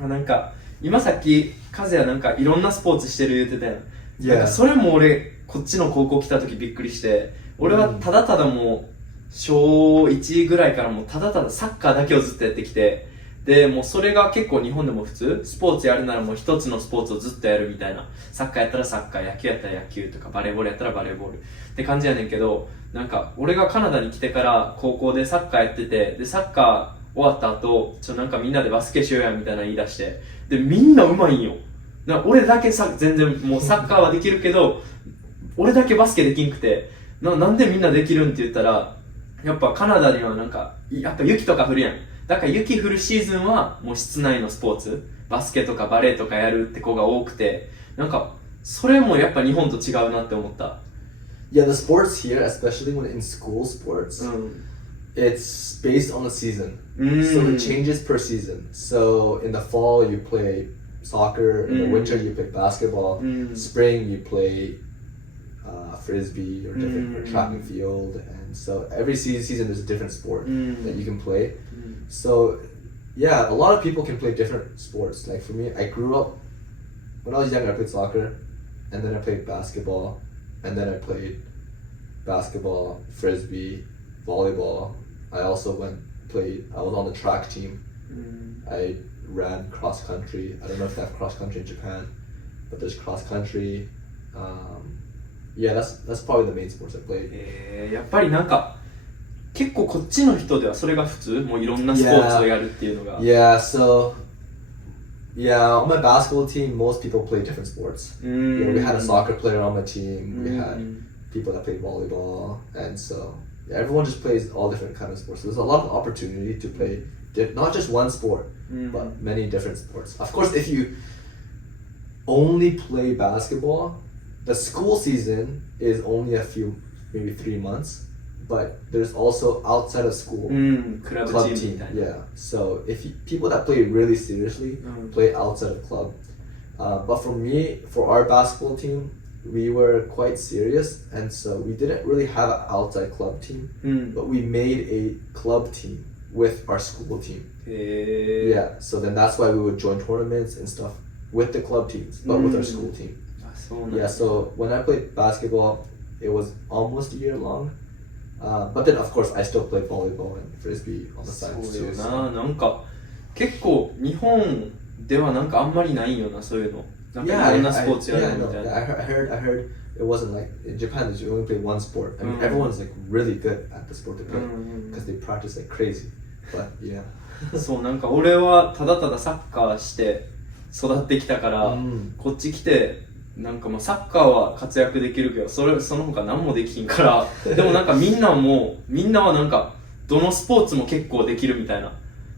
なんか今さっき和也なんかいろんなスポーツしてる言ってたやん。Yeah. なんかそれも俺こっちの高校来た時びっくりして、俺はただただもう小1ぐらいからもうただただサッカーだけをずっとやってきて、でもうそれが結構日本でも普通、スポーツやるならもう一つのスポーツをずっとやるみたいな、サッカーやったらサッカー、野球やったら野球とかバレーボールやったらバレーボールって感じやねんけど、なんか俺がカナダに来てから高校でサッカーやってて、でサッカー終わった後なんかみんなでバスケしようやみたいな言い出して、でみんなうまいんよ。俺だけ全然もうサッカーはできるけど俺だけバスケできんくて、なんでみんなできるんって言ったら、やっぱカナダにはなんかやっぱ雪とか降るやん。だから雪降るシーズンはもう室内のスポーツ、バスケとかバレーとかやるって子が多くて、なんかそれもやっぱ日本と違うなって思った。Yeah, the sports here, especially when in school sports, it's based on the season. So it changes per season. So in the fall you play soccer, in the winter you play basketball, spring you play frisbee or different or track and field, and so every season there's a different sport that you can play. So yeah, a lot of people can play different sports. Like for me, I grew up when I was younger, I played soccer, and then I played basketball, and then I played basketball, frisbee, volleyball. I also I was on the track team. I ran cross country. I don't know if they have cross country in Japan, but there's cross country. Yeah, that's probably the main sports I played. やっぱりなんか結構こっちの人ではそれが普通、もういろんなスポーツをやるっていうのが。Yeah, so yeah, on my basketball team, most people play different sports. Yeah, we had a soccer player on my team. We had people that played volleyball, and so yeah, everyone just plays all different kind of sports. So there's a lot of opportunity to play not just one sport, but many different sports. Of course, if you only play basketball, the school season is only maybe 3 months, but there's also outside of school club team. Yeah, so people that play really seriously play outside of club. But for our basketball team, we were quite serious, and so we didn't really have an outside club team, but we made a club team with our school team. Yeah, so then that's why we would join tournaments and stuff with the club teams, but with our school team. Yeah, so when I played basketball, it was almost a year long. But then of course I still played volleyball and frisbee on the sides too. そうよな、なんか結構日本ではなんかあんまりないよな、そういうの。なんかいろんなスポーツやるみたいな。I heard it wasn't like in Japan that you only play one sport. I mean, everyone's like really good at the sport they play because they practice like crazy. But yeah. そう、なんか俺はただただサッカーして育ってきたから、こっち来てなんかもうサッカーは活躍できるけど、その他何もできひんから、でもなんかみんなはなんかどのスポーツも結構できるみたいな、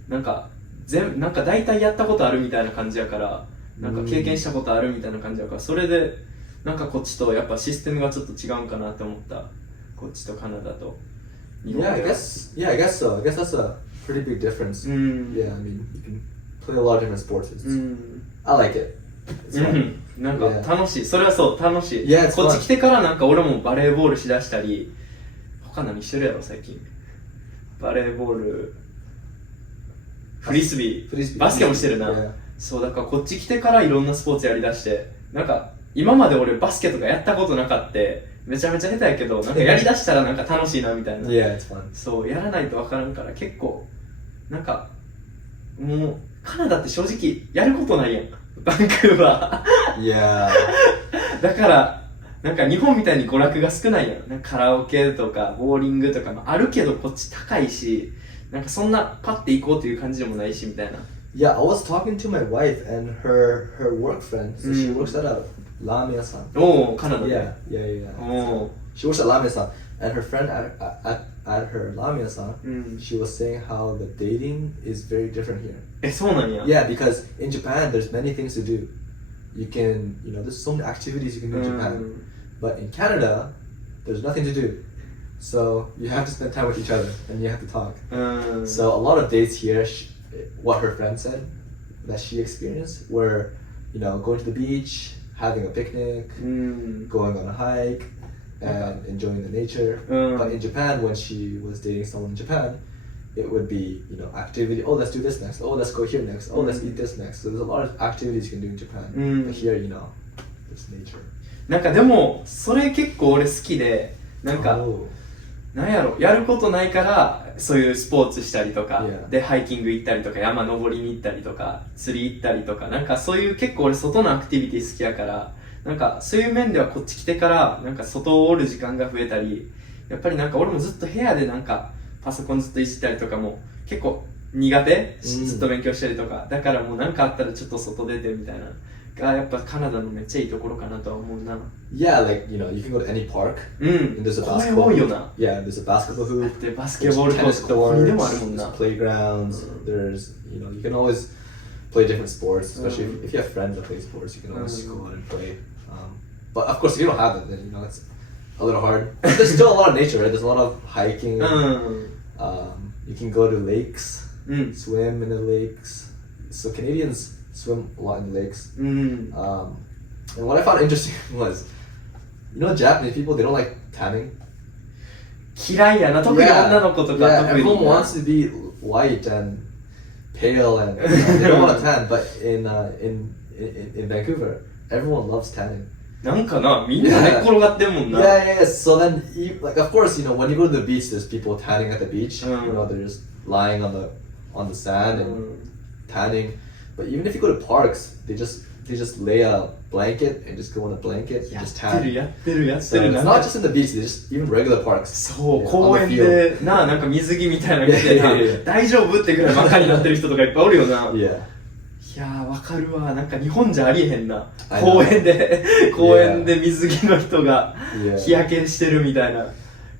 なんか大体やったことあるみたいな感じやから、なんか経験したことあるみたいな感じやから、それでなんかこっちとやっぱシステムがちょっと違うんかなって思った。こっちとカナダと日本。Yeah, I guess so. I guess that's a pretty big difference. Yeah, I mean, you can play a lot of different sports. I like it. It's fun. なんか楽しい。それはそう楽しい。Yeah, こっち来てからなんか俺もバレーボールしだしたり、他何してるやろ最近。バレーボール、フリスビー、バスケもしてるな。そうだからこっち来てからいろんなスポーツやりだして、なんか今まで俺バスケとかやったことなかった。めちゃめちゃ下手やけど、なんかやりだしたらなんか楽しいなみたいな。Yeah, it's fun. そうやらないとわからんから結構なんかもうカナダって正直やることないやん。バンクーバー。Yeah. だからなんか日本みたいに娯楽が少ないやん。なんかカラオケとかボーリングとかもあるけどこっち高いし、なんかそんなパッて行こうという感じでもないしみたいな。Yeah, I was talking to my wife and her work friend. So she works at a Lamia-san. Oh, Canada. Yeah. Oh. She works at Lamia-san, and her friend at her Lamia-san, she was saying how the dating is very different here. そうなんや。 Yeah, because in Japan there's many things to do. You can, there's so many activities you can do in Japan. But in Canada, there's nothing to do. So you have to spend time with each other and you have to talk. So a lot of dates here, what her friend said that she experienced were, going to the beach, having a picnic, going on a hike, and enjoying the nature. But in Japan, when she was dating someone in Japan, it would be, you know, activity. Oh, let's do this next. Oh, let's go here next. Oh, let's eat this next. So there's a lot of activities you can do in Japan. But here, you know, it's nature. なんかでもそれ結構俺好きで、なんか Oh. なんやろ、やることないからそういうスポーツしたりとか、 Yeah. でハイキング行ったりとか、山登りに行ったりとか、釣り行ったりとか、なんかそういう結構俺外のアクティビティ好きやから、なんかそういう面ではこっち来てからなんか外をおる時間が増えたり、やっぱりなんか俺もずっと部屋でなんかパソコンずっといじったりとかも結構苦手、ずっと勉強したりとか、だからもうなんかあったらちょっと外出てみたいながやっぱカナダのめっちゃいいところかなとは思うな。 Yeah, like, you know, you can go to any park. うん、 And there's a 公園 basketball 多いよ hoop. な。 Yeah, there's a basketball だっ hoop. てバスケボール There's コース tennis どこにでもある courts. もん There's な。 playgrounds. There's, you know, you can always play different sports, especially if you have friends that play sports. You can always go out and play. But of course, if you don't have it, then you know it's a little hard. But there's still a lot of nature, right? There's a lot of hiking. うん。 You can go to lakes, うん。 swim in the lakes. So Canadians swim a lot in the lakes. うん。 And what I found interesting was, you know, Japanese people, they don't like tanning. 嫌いやな、特に女の子とか yeah, 特に everyone な。 wants to be white and pale, and you know, they don't want to tan. But in Vancouver, everyone loves tanning. なんかな、みんな寝っ転がってんもんな。 Yeah. So then, like, of course, you know, when you go to the beach, there's people tanning at the beach. Mm. You know, they're just lying on the sand and うん tanning. But even if you go to parks, they just lay a blanket and just go on a blanket や and っ just てる tan. やってるやって So る。 it's なん not か just in the beach, they just even regular parks. そう、 Yeah, 公 on 園 the でな、なんか水着みたいなの着てな、大丈夫ってぐらい真っ赤になってる人とかいっぱいおるよな。 Yeah. いやー、わかるわ。なんか日本じゃありえへんな。 I know. 公園で水着の人が Yeah. 日焼けしてるみたいな。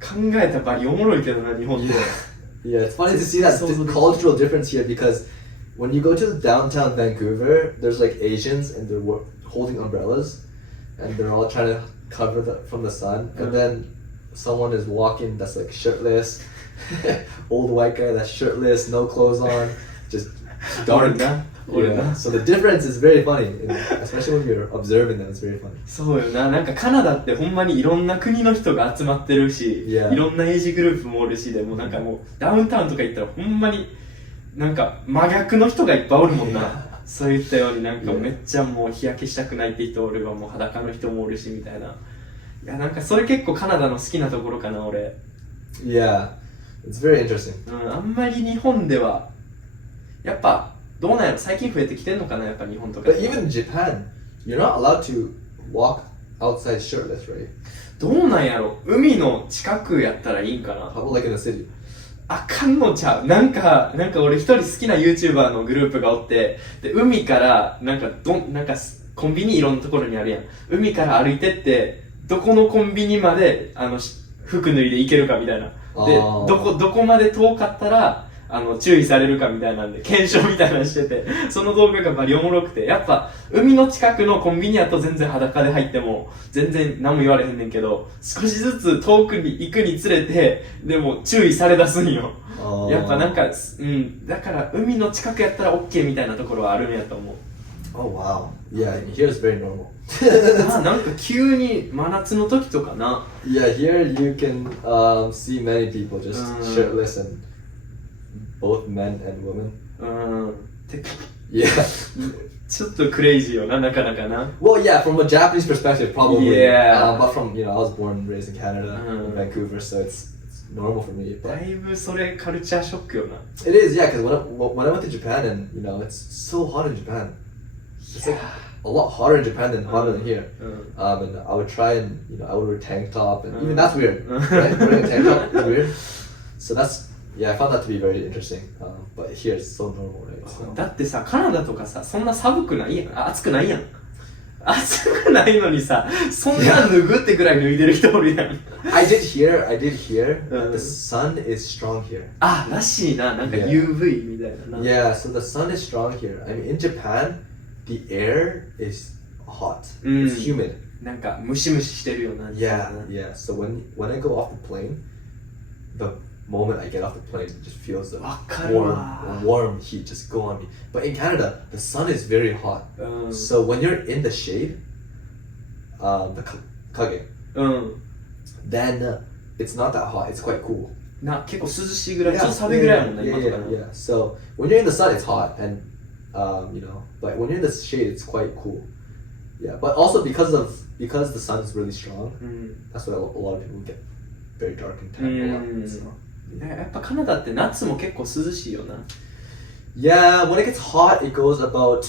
考えたばりおもろいけどな、日本で。 Yeah, it's funny to see that cultural difference here because when you go to downtown Vancouver, there's like Asians and they're holding umbrellas and they're all trying to cover from the sun. And then someone is walking that's like shirtless, old white guy that's shirtless, no clothes on, just 俺 dark. な。俺 Yeah. な。 So the difference is very funny, especially when you're observing them. It's very funny. そうよな。なんかカナダってほんまにいろんな国の人が集まってるし、 Yeah. いろんなエイジグループもおるし、でもなんかもうダウンタウンとか行ったらほんまになんか真逆の人がいっぱいおるもんな。 Yeah. そういったようになんか Yeah. めっちゃもう日焼けしたくないって人おるわ、もう裸の人もおるしみたいな。いやなんかそれ結構カナダの好きなところかな、俺。 Yeah, it's very interesting. うん、あんまり日本では、やっぱどうなんやろ、最近増えてきてんのかな、やっぱ日本とか But で。 even in Japan, you're not allowed to walk outside shirtless, right? どうなんやろ、海の近くやったらいいんかな。 How about like in the city? あかんのちゃう。なんか俺一人好きな YouTuber のグループがおって、で、海から、なんかコンビニいろんなところにあるやん。海から歩いてって、どこのコンビニまで、服脱いで行けるかみたいな。で、あーどこまで遠かったら、注意されるかみたいなんで、検証みたいなのしてて、その動画がバリおもろくて、やっぱ、海の近くのコンビニやと全然裸で入っても、全然何も言われへんねんけど、少しずつ遠くに行くにつれて、でも注意されだすんよ。やっぱなんか、うん、だから海の近くやったら OK みたいなところはあるんやと思う。 Oh wow. Yeah, here it's very normal. なんか急に真夏の時とかな。 Yeah, here you can see many people just shirtless and both men and women. うん。てか Yeah. ちょっとクレイジーよな、なかなかな。 Well, yeah, from a Japanese perspective, probably. Yeah. But from, you know, I was born and raised in Canada, in Mm. Vancouver, so it's normal for me. だ But いぶそれカルチャーショックよな。 it is, yeah, because when I went to Japan and, you know, it's so hot in Japan. It's like a lot hotter in Japan than hotter than here. うん。 And I would try and, you know, I would wear tank top, and even Mm. that's weird, right? Wearing a tank top is weird. So that's, yeah, I found that to be very interesting. But here it's so normal, right? So. だってさ、カナダとかさ、そんな寒くないやん。暑くないやん。暑くないのにさ、そんな脱ぐってくらい脱いでる人おるやん。I did hear that Mm. the sun is strong here. あ、らしいな。なんか Yeah. UV みたいなな。 Yeah, so the sun is strong here. I mean, in Japan, the air is hot. Mm. It's humid. なんかムシムシしてるよな。 Yeah, yeah. So when I go off the plane, the moment I get off the plane, it just feels the わかるわ。 warm heat just go on me. But in Canada, the sun is very hot. うん。 So when you're in the shade, the kage, うん。 then it's not that hot. It's quite cool. 結構涼しいぐらい、 Yeah, ちょっと寒いぐらいやもんね、 yeah, 今とか yeah, の。 yeah. So when you're in the sun, it's hot, and you know, but when you're in the shade, it's quite cool. Yeah, but also because the sun is really strong, うん that's why a lot of people get very dark and tan a lot. So. やっぱカナダって夏も結構涼しいよな。 Yeah, when it gets hot, it goes about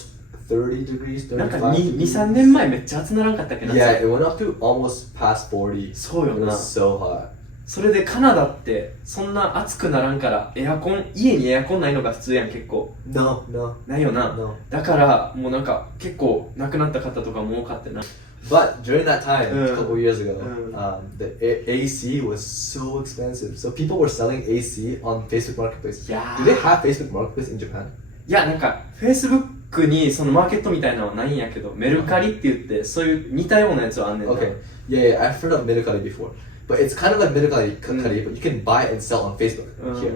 30 degrees, なんか 35 2、 degrees. 3年前めっちゃ暑ならんかったっけな。 Yeah, it went up to almost past 40. そうよ It な。 was so hot. それでカナダってそんな暑くならんから家にエアコンないのが普通やん結構。 No, no, ないよな。 no. だからもうなんか結構亡くなった方とかも多かったな。 But during that time, a couple years ago, Mm. the AC was so expensive. So people were selling AC on Facebook Marketplace. いや Do they have Facebook Marketplace in Japan? いやなんか Facebook にそのマーケットみたいなのはないんやけど、メルカリって言ってそういう似たようなやつはあんねんな。 Okay. Yeah, I've heard of Mercari before. But it's kind of like Mercari, but you can buy and sell on Facebook here.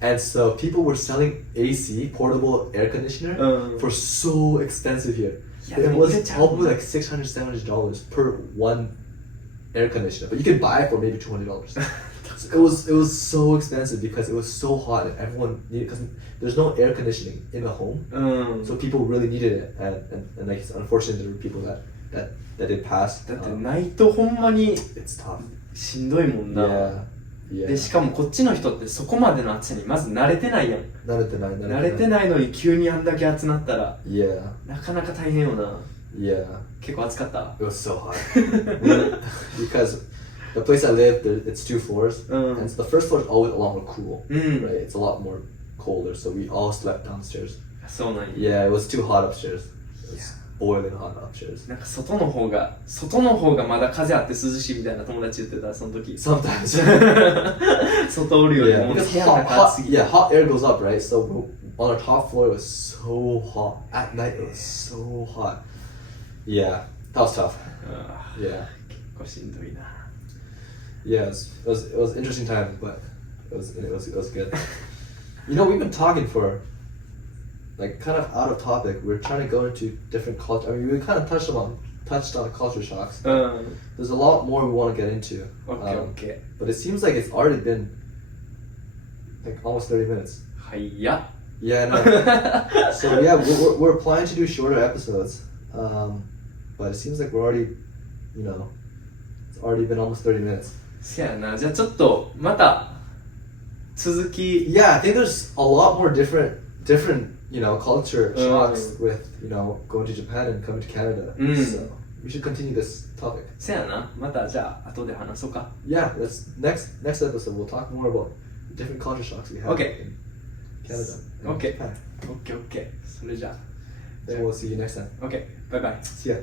And so people were selling AC, portable air conditioner, for so expensive here. Yeah, It but was it's probably like $600, $700 per one air conditioner. But you can buy it for maybe $200. So it was so expensive because it was so hot and everyone needed, because there's no air conditioning in the home. うん。 So people really needed it, and like it's unfortunate there were people that did pass. だってないとほんまに It's tough. しんどいもんな。 Yeah. でしかもこっちの人ってそこまでの暑さにまず慣れてないやん。慣れてないのに急にあんだけ暑なったら Yeah. なかなか大変よな。 Yeah. 結構暑かった。 It was so hot. Because the place I live, it's 2 floors. And so the first floor is always a lot more cool. うん Right? It's a lot more colder. So we all slept downstairs. そうなんや。 Yeah, it was too hot upstairs. It was boiling hot upstairs. なんか外の方がまだ風あって涼しいみたいな友達言ってた、その時。 Sometimes. 外おるより Yeah, も because 部屋の中暑すぎて。 hot air goes up, right? So on our top floor, it was so hot. At night, it was so hot. Yeah, that was tough. あ Yeah, ー結構しんどいな。 yeah, it was an interesting time, but it was good. You know, we've been talking for like kind of out of topic. We're trying to go into different culture. I mean, we kind of touched on culture shocks. うん。 There's a lot more we want to get into. オッケーオッケ But it seems like it's already been like almost 30 minutes. ー。はいや。 Yeah, no. So yeah, we're planning to do shorter episodes, but it seems like we're already, you know, it's already been almost 30 minutes. せやな。じゃあちょっとまた続き。 Yeah, I think there's a lot more different, you know, culture shocks with, you know, going to Japan and coming to Canada. So we should continue this topic. せやな。またじゃあ後で話そうか。 Yeah, next episode we'll talk more about different culture shocks we have Okay. in Canada. and Okay. Japan. オッケーオッケー。それじゃあ。 Then we'll see you next time. オッケー。バイバイ。See ya.